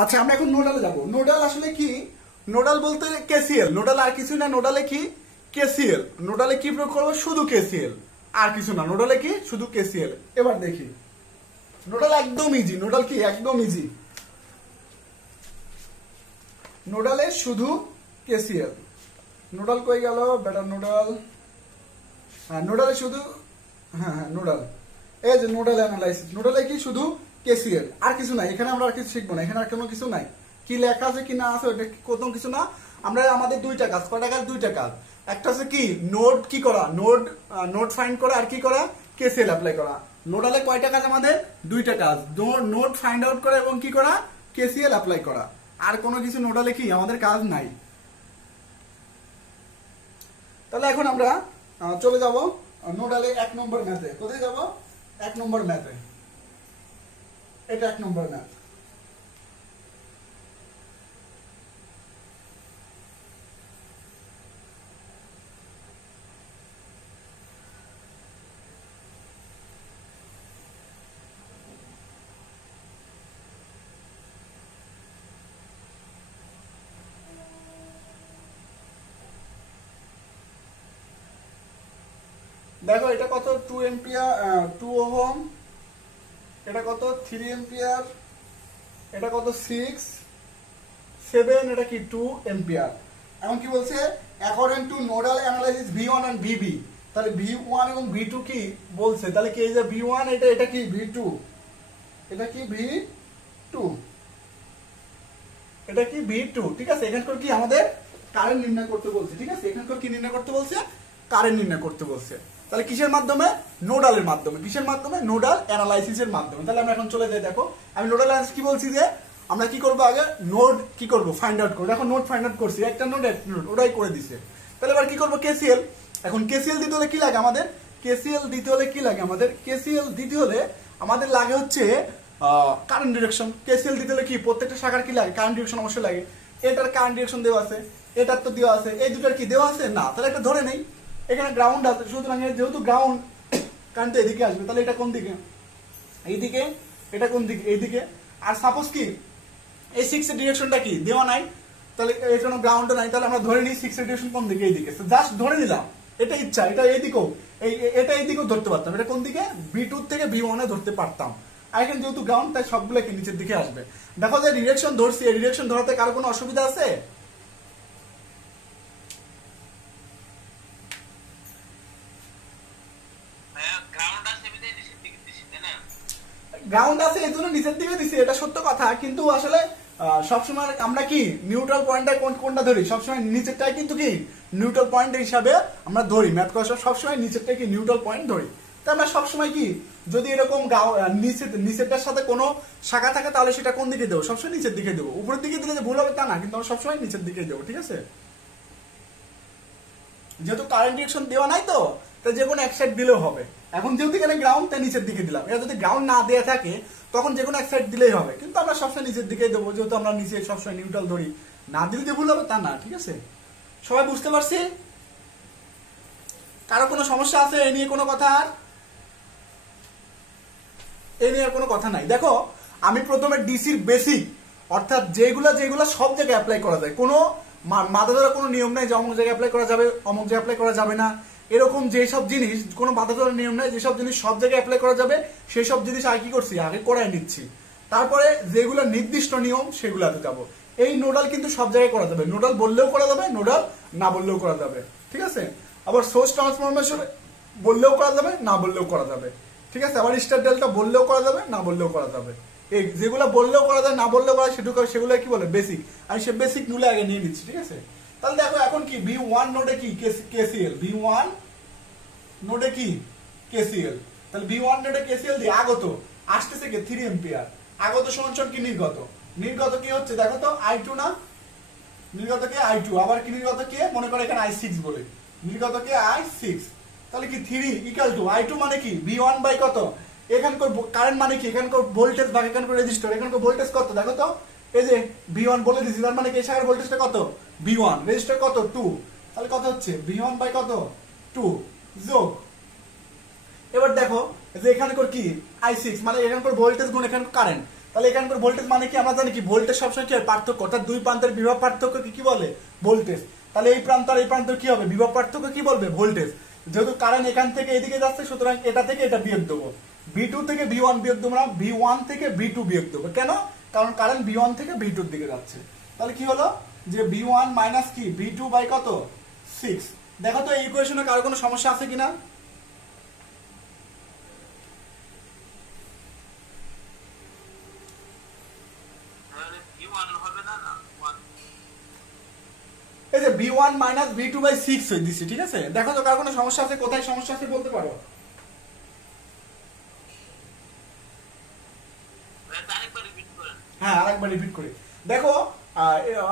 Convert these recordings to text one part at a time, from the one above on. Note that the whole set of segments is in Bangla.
আচ্ছা আমরা এখন নোডালে যাব। নোডাল আসলে কি? নোডাল বলতে কেসিএল, নোডাল আর কিছু না। নোডালে কি? কেসিএল। নোডালে কি প্রয়োগ করবো? শুধু কেসিএল, আর কিছু না। নোডালে কি? শুধু কেসিএল। এবার দেখি নোডাল একদম ইজি। নোডাল কি? একদম ইজি। নোডালে শুধু কেসিএল। নোডাল কই গেল বেটা? নোডাল, হ্যাঁ নোডালে শুধু, হ্যাঁ নোডাল, এই যে নোডাল অ্যানালাইসিস। নোডালে কি? শুধু কেসিএল, আর কিছু নাই। এখানে আমরা আর কিছু শিখবো না, এখানে আর কোনো কিছু নাই। কি লেখা আছে কি না আছে ওটা কোনো কিছু না। আমরা আমাদের দুইটা কাজ, কয়টা কাজ? দুইটা কাজ। একটা হচ্ছে কি? নোড কি করা, নোড ফাইন্ড করা, আর কি করা? কেসিএল অ্যাপ্লাই করা। নোডালে কয়টা কাজ আমাদের? দুইটা কাজ, নোড ফাইন্ড আউট করা এবং কি করা? কেসিএল অ্যাপ্লাই করা। আর কোনো কিছু নোডালে কি আমাদের কাজ নাই। তাহলে এখন আমরা চলে যাব নোডালে 1 নম্বর ম্যাথে। কোথায় যাব? 1 নম্বর ম্যাথে। এটা 1 নম্বর ম্যাথ। দেখো এটা কত? 2 এম্পিয়ার, 2 ওহম। এটা কত? 3 এম্পিয়ার। এটা কত? 6, 7। এটা কি? 2 এম্পিয়ার। এখন কি বলছে? According to nodal analysis V1 and VB। তাহলে V1 এবং V2 কি বলছে? তাহলে কি এই যে V1, এটা কি? V2। এটা কি? V2। এটা কি? V2। ঠিক আছে। এখানকার কি আমাদের কারেন্ট নির্ণয় করতে বলছে। ঠিক আছে। এখানকার কি নির্ণয় করতে বলছে? কারেন্ট নির্ণয় করতে বলছে। তাহলে কিসের মাধ্যমে? নোডালের মাধ্যমে। কিসের মাধ্যমে? নোডাল অ্যানালাইসিসের মাধ্যমে। তাহলে আমরা এখন চলে যাই। দেখো আমি নোডাল অ্যানালাইসিস কি বলছি যে আমরা কি করব? আগে নোড কি করব? ফাইন্ড আউট করব। এখন নোড ফাইন্ড আউট করছি, একটা নোড ওটাই করে দিছে। তাহলে এবার কি করব? কেসিএল। এখন কেসিএল দিতে হলে কি লাগে আমাদের? কেসিএল দিতে হলে কি লাগে আমাদের? কেসিএল দিতে হলে আমাদের লাগে হচ্ছে কারেন্ট ডিরেকশন। কেসিএল দিতে হলে কি? প্রত্যেকটা শাখার কি লাগে? কারেন্ট ডিরেকশন অবশ্যই লাগে। এটার কারেন্ট ডিরেকশন দেওয়া আছে, এটার তো দেওয়া আছে। এই দুটার কি দেওয়া আছে? না। তাহলে একটা ধরে নেই এখানে গ্রাউন্ড আছে, সুতরাং যেহেতু গ্রাউন্ড কারেন্ট এদিকে আসবে, তাহলে এটা কোন দিকে? এইদিকে। এটা কোন দিকে? এইদিকে। আর সাপোজ কি এই 6 এর ডিরেকশনটা কি দেওয়া নাই, তাহলে এর কোনো গ্রাউন্ড নাই, তাহলে আমরা ধরে নিই 6 এর ডিরেকশন কোন দিকে? এইদিকে। জাস্ট ধরে নিলাম, এটা ইচ্ছা। এটা এইদিকেও, এটা এইদিকেও ধরতে পারতাম। এটা কোন দিকে? V2 থেকে V1 এ ধরতে পারতাম। আর এখানে যেহেতু গ্রাউন্ড, তাই সবগুলো কি নিচের দিকে আসবে। দেখো যে ডিরেকশন ধরছি, এই ডিরেকশন ধরাতে কারো কোনো অসুবিধা আছে? গ্রাউন্ড আছে এই জন্য নিচের দিকে দিছি, এটা সত্য কথা। কিন্তু আসলে সবসময় আমরা কি নিউট্রাল পয়েন্টটা কোনটা ধরি? সবসময় নিচেরটাই কিন্তু কি নিউট্রাল পয়েন্ট হিসাবে আমরা ধরি। ম্যাথ করার সবসময় নিচেরটাই কি নিউট্রাল পয়েন্ট ধরি। তো আমরা সবসময় কি যদি এরকম নিচেরটার সাথে কোনো শাখা থাকে, তাহলে সেটা কোন দিকে দেবো? সবসময় নিচের দিকে দেবো। উপরের দিকে দিলে যে ভুল হবে তা না, কিন্তু আমরা সবসময় নিচের দিকে দেবো। ঠিক আছে। যেহেতু কারেন্ট ডিরেকশন দেওয়া নাই, তো তাই যে কোনো এক সাইড দিলেও হবে। এখন যেহেতু এখানে গ্রাউন্ড, তাই নিচের দিকে দিলাম। এটা যদি গ্রাউন্ড না দেওয়া থাকে, তখন যে কোনো এক সাইড দিলেই হবে। কিন্তু আমরা সবসময় নিচের দিকে দেবো, যেহেতু আমরা নিচে সবসময় নিউট্রাল ধরি। না দিলে যে ভুল হবে তা না। ঠিক আছে। সবাই বুঝতে পারছি? কারো কোনো সমস্যা আছে এ নিয়ে? কোনো কথা আর এ নিয়ে আর কোনো কথা নাই। দেখো আমি প্রথমে ডিসির বেসিক, অর্থাৎ যেগুলা সব জায়গায় অ্যাপ্লাই করা যায়, কোনো মাথা ধরা কোনো নিয়ম নাই যে অমুক জায়গায় অ্যাপ্লাই করা যাবে, অমুক জায়গায় অ্যাপ্লাই করা যাবে না। এরকম যেসব জিনিস কোনো মাথা ধরার নিয়ম নাই, যেসব জিনিস সব জায়গায় অ্যাপ্লাই করা যাবে, সেই সব জিনিস আগে কি করছি? আগে করাই নিচ্ছি। তারপরে যেগুলো নির্দিষ্ট নিয়ম সেগুলোতে যাবো। এই নোডাল কিন্তু সব জায়গায় করা যাবে। নোডাল বললেও করা যাবে, নোডাল না বললেও করা যাবে। ঠিক আছে। আবার সোর্স ট্রান্সফরমেশন বললেও করা যাবে, না বললেও করা যাবে। ঠিক আছে। আবার স্টার ডেল্টা বললেও করা যাবে, না বললেও করা যাবে। এই যেগুলো বললেও করা যায়, না বললেও করা, সেগুলো কি বলে? বেসিক। আমি সে বেসিক গুলো আগে নিয়ে নিচ্ছি। ঠিক আছে। তাহলে দেখো এখন কি V1 নোডে কি কেসিএল, V1 নোডে কি কেসিএল। তাহলে V1 নোডে কেসিএল দিয়ে আগত আসতেছে কি 3 এম্পিয়ার। আগত সমান কি নির্গত? নির্গত কি হচ্ছে দেখো তো? I2 না? নির্গত কে? I2। আবার কি নির্গত কে? মনে করে এখানে I6 বলে। নির্গত কে? I6। তাহলে কি 3 ইকুয়াল টু I2 মানে কি V1 বাই কত? এখানকার কারেন্ট মানে কি? এখানকার ভোল্টেজ ভাগ এখানকার রেজিস্টার। এখানকার ভোল্টেজ কত দেখো তো? এই যে V1 বলে দিছি, তার মানে কি এই শাখার ভোল্টেজটা কত? V1। রেজিস্টার কত? 2। তাহলে কত হচ্ছে? V1 বাই কত? 2 যোগ। এবার দেখো যে এখানকার কি I6 মানে এখানকার ভোল্টেজ গুণ এখানকার কারেন্ট। তাহলে এখানকার ভোল্টেজ মানে কি আমরা জানি কি ভোল্টেজ সবসময় কি হয় পার্থক্য, অর্থাৎ দুই প্রান্তের বিভব পার্থক্য কি বলে ভোল্টেজ। তাহলে এই প্রান্ত আর এই প্রান্ত কি হবে বিভব পার্থক্য কি বলবে ভোল্টেজ। যেহেতু কারেন্ট এখান থেকে এদিকে যাচ্ছে সুতরাং এটা থেকে এটা বিয়োগ দেবো, V2 থেকে V1 বিয়োগ দেবো না, V1 থেকে V2 বিয়োগ দেবো। কেন? কারণ কারেন্ট V1 থেকে V2 এর দিকে যাচ্ছে। তাহলে কি হলো যে V1 মাইনাস কি V2 বাই কত 6। দেখো তো এই ইকুয়েশনে কারো কোনো সমস্যা আছে কিনা? এই যে V1 মাইনাস V2 বাই 6 হয়ে দিচ্ছি, ঠিক আছে? দেখো তো কার কোনো সমস্যা আছে, কোথায় সমস্যা আছে বলতে পারো? হ্যাঁ আরেকবার রিপিট করে দেখো।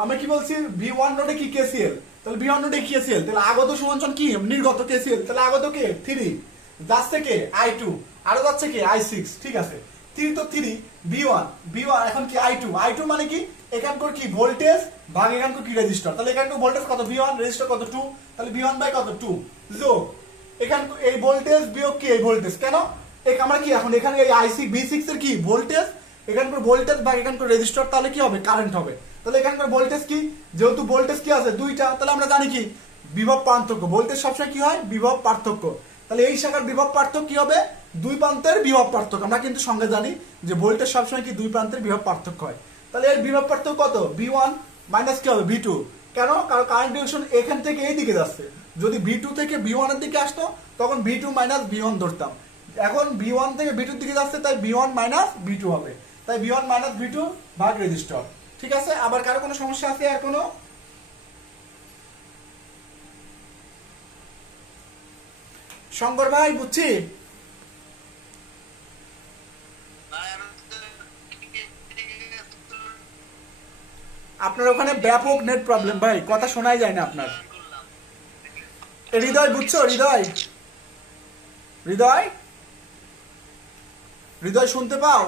আমি কি বলছি V1 নোডে কি KCL, তাহলে V1 নোডে KCL, তাহলে আগত সমান কি নির্গত KCL, তাহলে আগত কে 3 যাচ্ছে কে I2 আরো যাচ্ছে কে I6, ঠিক আছে? 3 তো 3 V1 এখন কি I2 মানে কি এখানকার কি ভোল্টেজ ভাগ এখানকার কি রেজিস্টার, তাহলে এখানকার ভোল্টেজ কত V1 রেজিস্টার কত 2, তাহলে V1 বাই কত 2 যোগ এখান এই ভোল্টেজ বিয়োগ কি এই ভোল্টেজ। কেন আমরা কি এখন এখানে এই I6 V6 এর কি ভোল্টেজ এখানকার ভোল্টেজ ভাগ এখানকার রেজিস্টার, তাহলে কি হবে কারেন্ট হবে। তাহলে এখানকার ভোল্টেজ কি যেহেতু ভোল্টেজ কি আছে দুইটা, তাহলে আমরা জানি কি বিভব পার্থক্য, ভোল্টেজ সবসময় কি হয় বিভব পার্থক্য। তাহলে এই শাখার বিভব পার্থক্য কি হবে দুই প্রান্তের বিভব পার্থক্য। আমরা কিন্তু সঙ্গে জানি যে ভোল্টেজ সবসময় কি দুই প্রান্তের বিভব পার্থক্য হয়। তাহলে এর বিভব পার্থক্য কত V1 মাইনাস কি হবে V2। কেন? কারণ কারেন্ট ডিরেকশন এখান থেকে এই দিকে যাচ্ছে, যদি V2 থেকে V1 এর দিকে আসতো তখন V2 মাইনাস V1 ধরতাম, এখন V1 থেকে V2 এর দিকে যাচ্ছে তাই V1 মাইনাস V2 হবে, তাই V1 মাইনাস V2 ভাগ রেজিস্টার, ঠিক আছে? আবার কারো কোনো সমস্যা আছে আর কোনো? শঙ্কর ভাই বুঝছি আপনার ওখানে ব্যাপক নেট প্রবলেম ভাই, কথা শোনাই যায় না আপনার। হৃদয় বুঝছো? হৃদয় শুনতে পাও?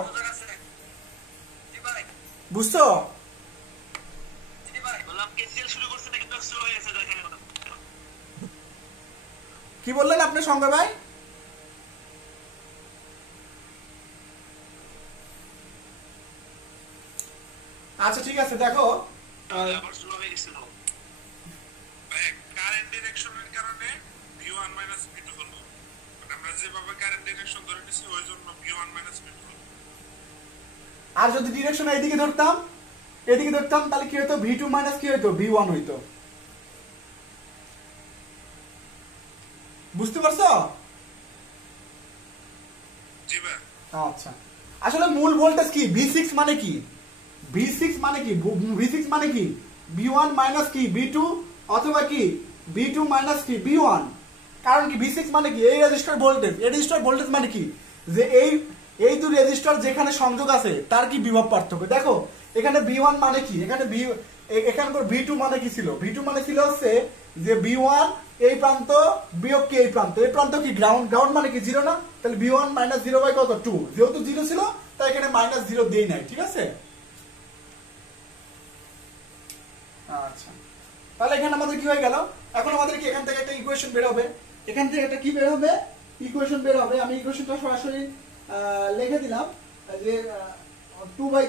বুঝছো? কি বললেন আপনি শঙ্কর ভাই? আচ্ছা ঠিক আছে দেখো কারেন্ট ডিরেকশনের কারণে V1 V2 হলো, আমরা যেভাবে কারেন্ট ডিরেকশন ধরে নিছি ওই জন্য V1 V2 হলো। আর যদি ডিরেকশন এদিকে ধরতাম তাহলে কি হতো V2 মাইনাস কি হতো V1 হইতো। বুঝতে পারছো? জি ভাই। আচ্ছা আসলে মূল ভোল্টেজ কি V6 মানে কি V6 মানে কি V1 মাইনাস কি V2 অথবা কি V2 মাইনাস কি V1। কারণ কি V6 মানে কি এই রেজিস্টার ভোল্টেজ, এই রেজিস্টার ভোল্টেজ মানে কি যে এই দুই রেজিস্টার যেখানে সংযোগ আছে তার কি বিভব পার্থক্য। দেখো এখানে V1 মানে কি এখানকার V2 মানে কি ছিল, V2 মানে ছিল হচ্ছে যে V1 এই প্রান্ত বিয়োগ কি এই প্রান্ত কি গ্রাউন্ড মানে কি 0 না, তাহলে V1 মাইনাস 0 বাই কত 2, যেহেতু 0 ছিল তাই এখানে মাইনাস 0 দেই নাই, ঠিক আছে? আচ্ছা তাহলে এখানে আমাদের কি হয়ে গেল, এখন আমাদের কি এখান থেকে একটা ইকুয়েশন বের হবে, এখান থেকে একটা কি বের হবে ইকুয়েশন বের হবে। আমি ইকুয়েশনটা সরাসরি লিখে দিলাম যে 2 বাই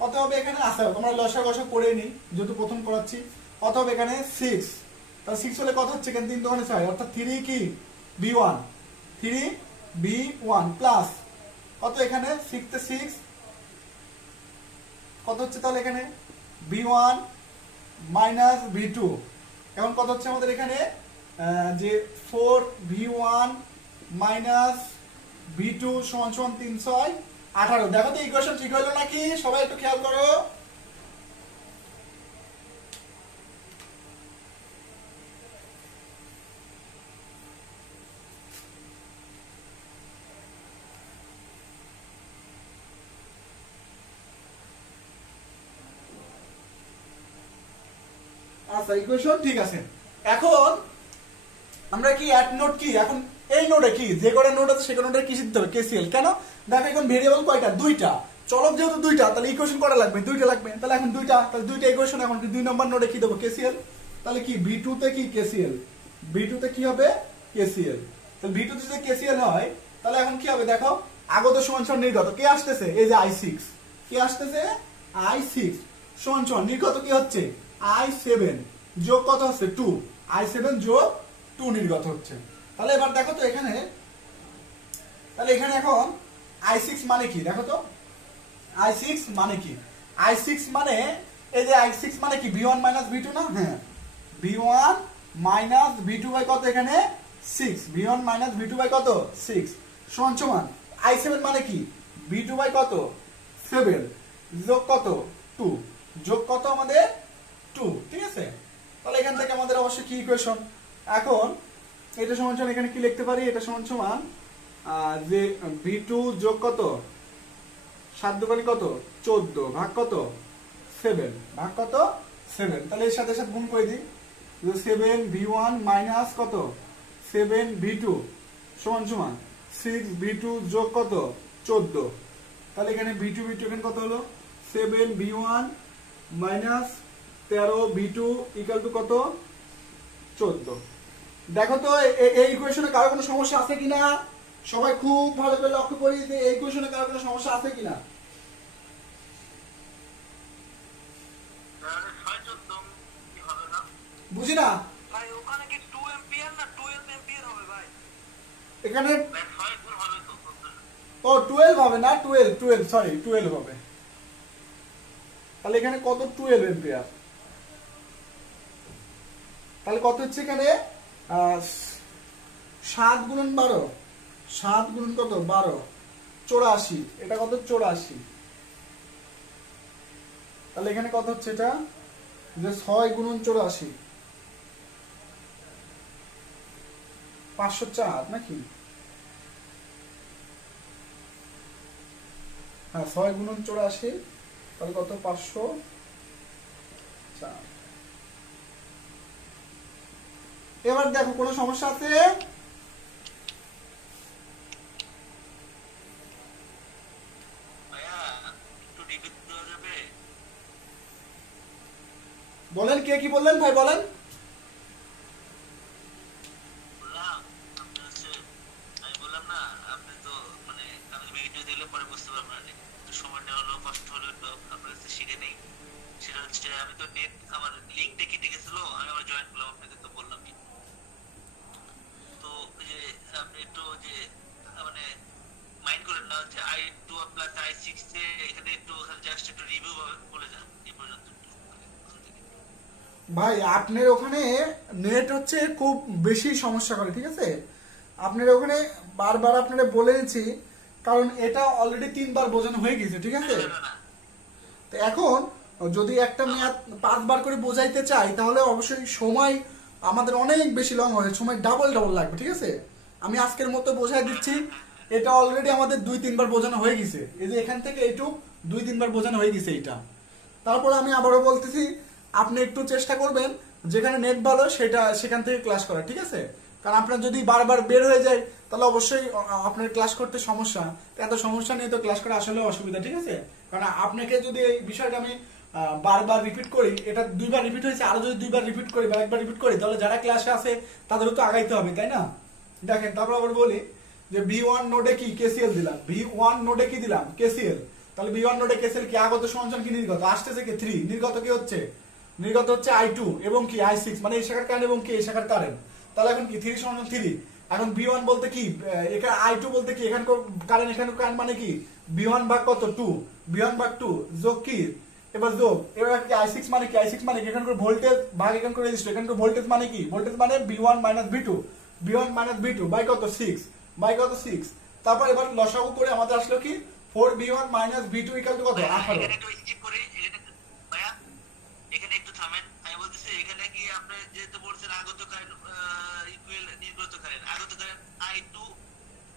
কত হবে এখানে, আচ্ছা তোমরা লসাগু করে নি যেহেতু প্রথম করাচ্ছি, কত হবে এখানে 6, তাহলে 6 হলে কত হচ্ছে এখানে 3 দোকানে 6 অর্থাৎ 3 কি B1 প্লাস কত এখানে 6 তে 6 কত হচ্ছে তাহলে এখানে B1 মাইনাস V2, এখন কত হচ্ছে আমাদের এখানে যে 4V1 মাইনাস V2 সমান 318। দেখো তো ইকুয়েশন ঠিক হলো নাকি, সবাই একটু খেয়াল করো। আচ্ছা ইকুয়েশন ঠিক আছে। এখন আমরা কি অ্যাট নোড কি এখন এই নোডে কি যে কটা নোড আছে সেই নোডে কি শিখতে হবে KCL। কেন দেখো এখন ভেরিয়েবল কয়টা দুইটা, চলক যেহেতু দুইটা তাহলে ইকুয়েশন কটা লাগবে দুইটা লাগবে, তাহলে এখন দুইটা ইকুয়েশন এখন 2 নম্বর নোডে কি দেবো KCL, তাহলে কি B2 তে কি KCL, B2 তে কি হবে KCL, তাহলে B2 তে যদি KCL হয় তাহলে এখন কি হবে দেখো আগত সমান সমান নির্গত কে আসতেছে, এই যে i6, কে আসতেছে i6 সমান সমান নির্গত কি হচ্ছে i7 যোগ কত হচ্ছে 2, i7 যোগ 2 নির্গত হচ্ছে। তাহলে এবার দেখো তো এখানে, তাহলে এখানে এখন i6 মানে কি দেখো তো, i6 মানে কি, i6 মানে এই যে i6 মানে কি v1 v2 না, হ্যাঁ v1 v2 বাই কত এখানে 6, v1 v2 বাই কত 6 সমান সমান i7 মানে কি v2 বাই কত 7 যোগ কত 2, যোগ কত আমাদের 2, ঠিক আছে। তাহলে এখান থেকে আমাদের অবশ্যই কি ইকুয়েশন, এখন এটা সমান সমান এখানে কি লিখতে পারি, এটা সমান সমান যে v2 যোগ কত 7 দুগুণে কত 14 ভাগ কত 7 ভাগ কত 7, তাহলে এর সাথে সাথে গুণ করে দিই, 7v1 মাইনাস কত 7v2 সমান সমান 6v2 যোগ কত 14, তাহলে এখানে v2 এখানে কত হলো 7v1 minus 13v2 equal to কত 14। দেখো তো এই ইকুয়েশনে কারো কোনো সমস্যা আছে কিনা, সবাই খুব ভালো করে লক্ষ্য করি যে এই ইকুয়েশনে কারো কোনো সমস্যা আছে কিনা। বুঝি না ভাই, ওখানে কি 2 এম্পিয়ার না 12 এম্পিয়ার হবে ভাই? এখানে হবে তো। ও 12 হবে না, 12 সরি 12 হবে। তাহলে এখানে কত 12 এম্পিয়ার, তাহলে কত হচ্ছে এখানে 7 গুণন 12, 7 গুণন কত 12 84, এটা কত 84, তাহলে এখানে কত হচ্ছে এটা যে 6 গুণন 84 504 নাকি, হ্যাঁ 6 গুণন 84 তাহলে কত 504। এবার দেখো কোনো সমস্যা আছে, বলেন কে কি বললেন ভাই বলেন। ভাই আপনার ওখানে নেট হচ্ছে খুব বেশি সমস্যা করে, ঠিক আছে, আপনার ওখানে বারবার আপনারা বলে দিচ্ছি, কারণ এটা অলরেডি 3 বার বোঝানো হয়ে গেছে, ঠিক আছে। তো এখন যদি একটা ম্যাথ 5 বার করে বোঝাইতে চাই তাহলে অবশ্যই সময় আমাদের অনেক বেশি লং হবে, সময় ডাবল লাগবে, ঠিক আছে। আমি আজকের মতো বোঝাই দিচ্ছি, এটা অলরেডি আমাদের 2-3 বার বোঝানো হয়ে গেছে, এই যে এখান থেকে এইটুক 2-3 বার বোঝানো হয়ে গেছে এইটা। তারপর আমি আবারও বলতেছি, আপনি একটু চেষ্টা করবেন যেখানে নেট ভালো সেখান থেকে ক্লাস করা, ঠিক আছে। কারণ আপনার যদি বারবার বের হয়ে যায় তাহলে অবশ্যই আপনার ক্লাস করতে সমস্যা, এত সমস্যা নিয়ে তো ক্লাস করা আসলে অসুবিধা, ঠিক আছে। কারণ আপনাকে যদি এই বিষয়টা আমি বারবার রিপিট করি, এটা 2 বার রিপিট হয়েছে, আরো যদি 2 বার রিপিট করি বা 1 বার রিপিট করি তাহলে যারা ক্লাসে আছে তাদেরও তো আগাইতে হবে, তাই না। দেখেন তারপর আবার বলি যে V1 নোডে কি কেসিএল দিলাম, V1 নোডে কি দিলাম কেসিএল, তাহলে V1 নোডে কেসিএল কি আগত সমান কি নির্গত আসতেছে কি 3, নির্গত কি হচ্ছে নির্গত হচ্ছে i2 এবং কি i6 মানে এই শাখার কারেন্ট এবং কি এই শাখার কারেন্ট, তাহলে এখন কি 3 সমান 3, এখন V1 বলতে কি এখানে i2 বলতে কি এখানে কারেন্ট, এখানে কারেন্ট মানে কি V1 ভাগ কত 2, V1 ভাগ 2 যোগ কি এবার যোগ, এবার কি i6 মানে কি, i6 মানে কি এখানকার ভোল্টেজ ভাগ এখানকার রেজিস্টর, এখানকার ভোল্টেজ মানে কি, ভোল্টেজ মানে V1 V2, V1 V2 by কত 6 বাই কত 6, তারপর এবার লসাগু করে আমাদের আসলো কি 4V1 V2 ইকুয়াল টু কত 18। এখানে একটু স্কিপ করে ভাইয়া এখানে একটু থামেন, আমি বলতেছি এখানে কি আপনি যেহেতু বলছেন আগত কারেন্ট ইকুয়াল নির্গত কারেন্ট, আগত কারেন্ট i2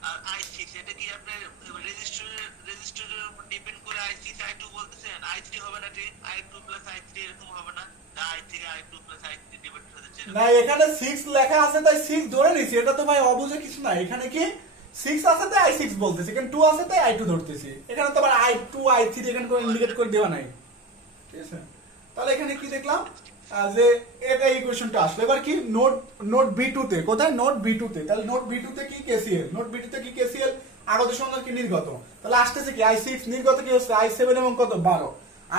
আর i6, এটা কি আপনি রেজিস্টরের উপর ডিপেন্ড করে i6 i2 বলতেছেন, i3 হবে না ঠিক, i2 i3 এরকম হবে না, i3 i2 i3 ডিপেন্ড করতে না এখানে 6 লেখা আছে তাই 6 ধরে নিছি, এটা তো ভাই অবুঝে কিছু না, এখানে কি 6 আছে তাই i6 বলতেছি, এখানে 2 আছে তাই i2 ধরতেছি, এখানে তো আবার i2 i3 এখানে কোনো ইন্ডিকেট করে দেওয়া নাই, ঠিক আছে। তাহলে এখানে কি দেখলাম যে এটা ইকুয়েশনটা আসলো, এবার কি নোড B2 তে, কোথায় নোড B2 তে, তাহলে নোড B2 তে কি কেসিএল, নোড B2 তে কি কেসিএল আগত সমান্তরাল কি নির্গত, তাহলে আসতেছে কি i6, নির্গত কি হচ্ছে i7 এবং কত 12,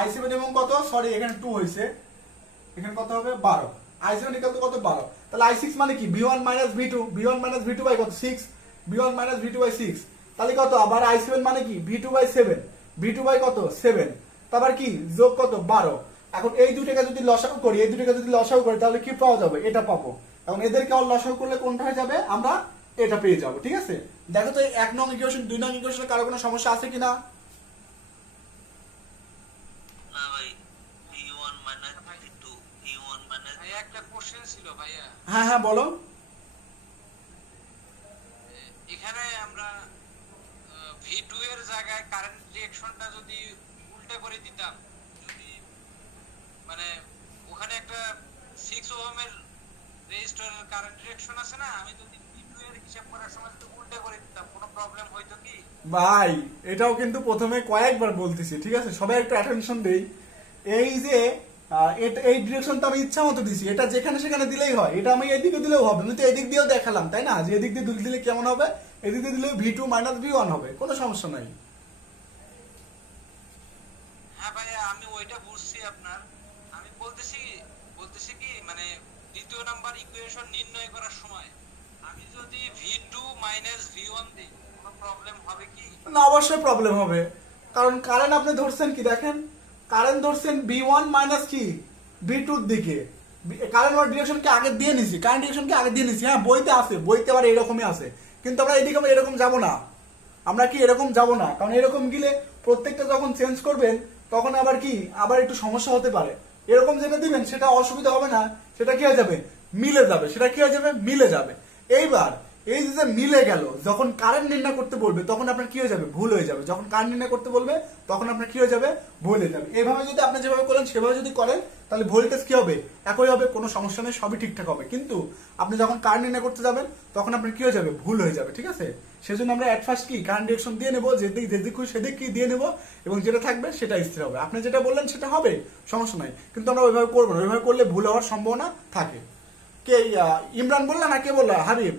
i7 এবং কত সরি এখানে 2 হইছে, এখানে কত হবে 12, i7 ইকুয়াল টু কত 12, তাহলে i6 মানে কি v1 v2, v1 v2 by কত 6, v1 v2 বাই 6, তাহলে কত আবার i7 মানে কি v2 বাই 7, v2 বাই কত 7, তারপর কি যোগ কত 12। এখন এই দুটোকে যদি লসাগু করি, এই দুটোকে যদি লসাগু করি তাহলে কি পাওয়া যাবে, এটা পাবো। এখন এদেরকে লসাগু করলে কোনটা হয়ে যাবে, আমরা এটা পেয়ে যাবো। ঠিক আছে, দেখো তো 1 নং ইকুয়েশন 2 নং ইকুয়েশনে কারো কোনো সমস্যা আছে কিনা? না ভাই v1 v2 v1 ভাইয়া একটা কোশ্চেন ছিল ভাইয়া, হ্যাঁ হ্যাঁ বলো। এখানে আমরা v2 এর জায়গায় কারেন্ট রিঅ্যাকশনটা যদি উল্টা করে দিতাম, যদি মানে ওখানে একটা 6 ওহমের রেজিস্টরের কারেন্ট রিঅ্যাকশন আছে না, আমি যদি v2 এর হিসাব করার সময় যদি উল্টা করে দিতাম কোনো প্রবলেম হইতো কি? ভাই এটাও কিন্তু প্রথমে কয়েকবার বলতেছি, ঠিক আছে, সবাই একটু অ্যাটেনশন দেই। এই যে এই ডিরেকশন তো আমি ইচ্ছা মতো দিছি, এটা যেখানে সেখানে দিলেই হয়, এটা আমি এদিকে দিলেও হবে, আমি তো এদিক দিয়েও দেখালাম তাই না, যে এদিক দিয়ে দিলে কেমন হবে, এদিক দিয়ে দিলে v2 v1 হবে, কোনো সমস্যা নাই। হ্যাঁ ভাইয়া আমি ওইটা বুঝছি আপনার, আমি বলতেছি কি মানে দ্বিতীয় নাম্বার ইকুয়েশন নির্ণয় করার সময় আমি যদি v2 v1 দিই কোনো প্রবলেম হবে কি? না অবশ্যই প্রবলেম হবে, কারণ কারেন্ট আপনি ধরছেন কি দেখেন, কারেন্ট ধরছেন v1 কি v2 এর দিকে, কারেন্ট ডিরেকশনকে আগে দিয়ে নিছি, কারেন্ট ডিরেকশনকে আগে দিয়ে নিছি। হ্যাঁ বইতে আছে, বইতে আবার এরকমই আছে, কিন্তু আমরা এদিকে এরকম যাব না, আমরা কি এরকম যাব না, কারণ এরকম গেলে প্রত্যেকটা যখন চেঞ্জ করবেন তখন আবার কি আবার একটু সমস্যা হতে পারে। এরকম যেটা দিবেন সেটা অসুবিধা হবে না, সেটা কি হয়ে যাবে মিলে যাবে, সেটা কি হয়ে যাবে মিলে যাবে। এইবার এই যে মিলে গেল, যখন কারেন্ট নির্ণয় করতে বলবে তখন আপনার কি হয়ে যাবে ভুল হয়ে যাবে, যখন কারেন্ট নির্ণয় করতে বলবে তখন আপনার কি হয়ে যাবে ভুল হয়ে যাবে। এইভাবে যদি আপনি যেভাবে করেন সেভাবে যদি করেন তাহলে ভোল্টেজ কি হবে একই হবে, কোনো সমস্যা নেই, সবই ঠিকঠাক হবে। কিন্তু আপনি যখন কারেন্ট নির্ণয় করতে যাবেন তখন আপনার কি হয়ে যাবে ভুল হয়ে যাবে। ঠিক আছে, সেজন্য আমরা এট ফার্স্ট কি কারেন্ট ডিরেকশন দিয়ে নেবো, যেদিক খুশি সেদিক কি দিয়ে নেবো, এবং যেটা থাকবে সেটা স্থির হবে। আপনি যেটা বললেন সেটা হবে, সমস্যা নাই, কিন্তু আমরা ওইভাবে করবো না, ওইভাবে করলে ভুল হওয়ার সম্ভাবনা থাকে। কে ইমরান বললা না কে বললা? হাবিব।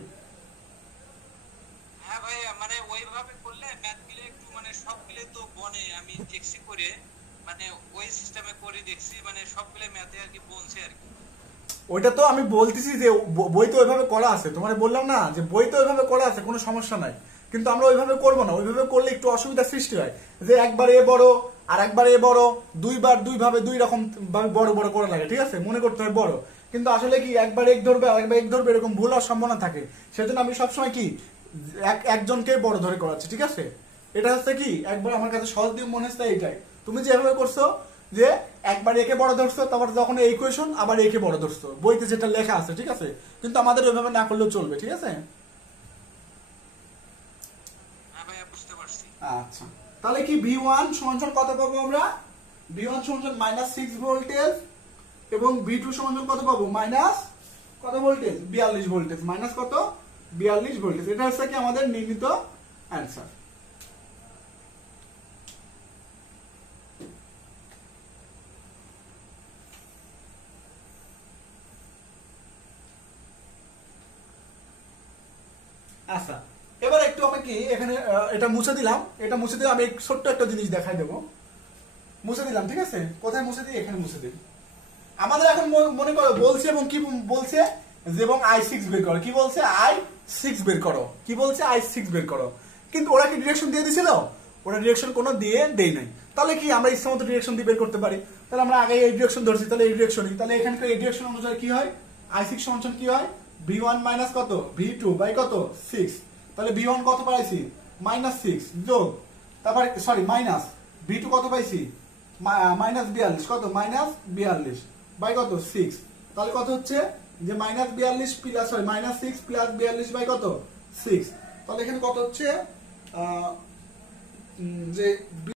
হ্যাঁ ভাইয়া মানে ওইভাবে করলে ম্যাথগুলো একটু মানে সবগুলো তো বনে আমি দেখছি করে, মানে ওই সিস্টেমে করে দেখছি, মানে সবগুলো ম্যাথে আর কি বলছে আর কি। ওইটা তো আমি বলতেছি যে বই তো ওইভাবে করা আছে, তোমার বললাম না যে বই তো ওইভাবে করা আছে, কোনো সমস্যা নাই, কিন্তু আমরা ওইভাবে করবো না। ওইভাবে করলে একটু অসুবিধা সৃষ্টি হয়, যে একবার এ বড় আর একবার এ বড়, দুইবার দুইভাবে দুই রকম ভাবে বড় বড় করা লাগে, ঠিক আছে, মনে করতে হয় বড়, কিন্তু আসলে কি একবার এক ধরবে আরেকবার এক ধরবে, এরকম ভুল হওয়ার সম্ভাবনা থাকে। সেজন্য আমি সবসময় কি একজনকে বড় ধরে করাচ্ছি। ঠিক আছে, এটা হচ্ছে কি একবার আমার কাছে সহজ দিয়ে মনে হচ্ছে এইটাই। তুমি যেভাবে করছো যে একবার একে বড় ধরছো, তারপর যখন এই ইকুয়েশন আবার একে বড় ধরছো, বইতে যেটা লেখা আছে, ঠিক আছে, কিন্তু আমাদের ওইভাবে না করলেও চলবে। ঠিক আছে, হ্যাঁ ভাইয়া বুঝতে পারছি। আচ্ছা তাহলে কি v1 সমান কত পাবো আমরা, v1 সমান -6 ভোল্টেজ, এবং v2 সমান কত পাবো মাইনাস কত ভোল্টেজ 42 ভোল্টেজ, মাইনাস কত 42 ভোল্টেজ। এটা হচ্ছে কি আমাদের নির্ণীত অ্যান্সার। আচ্ছা এবার একটু আমি কি এখানে এটা মুছে দিলাম, এটা মুছে দিয়ে আমি ছোট্ট একটা জিনিস দেখাই দেবো, মুছে দিলাম। ঠিক আছে, কোথায় মুছে দিই, এখানে মুছে দিই। আমাদের এখন মনে করো বলছে, এবং কি বলছে যে এবং i6 বের করো, কি বলছে i6 বের করো, কি বলছে i6 বের করো, কিন্তু ওরা কি ডিরেকশন দিয়ে দিছিল, ওরা ডিরেকশন কোনো দিয়ে দেই নাই। তাহলে কি আমরা ইচ্ছা মতো ডিরেকশন দিয়ে বের করতে পারি, তাহলে আমরা আগে এই ডিরেকশন ধরছি, তাহলে এই ডিরেকশনই, তাহলে এখানকার এই ডিরেকশন অনুযায়ী কি হয় i6 সমান কি হয় v1 মাইনাস কত v2 বাই কত 6, তাহলে v1 কত পাইছি -6 যোগ, তারপর সরি মাইনাস v2 কত পাইছি -42 কত -42 বাই কত 6, তাহলে কত হচ্ছে যে -42 প্লাস সরি -6 প্লাস 42 বাই কত 6, তাহলে এখানে কত হচ্ছে যে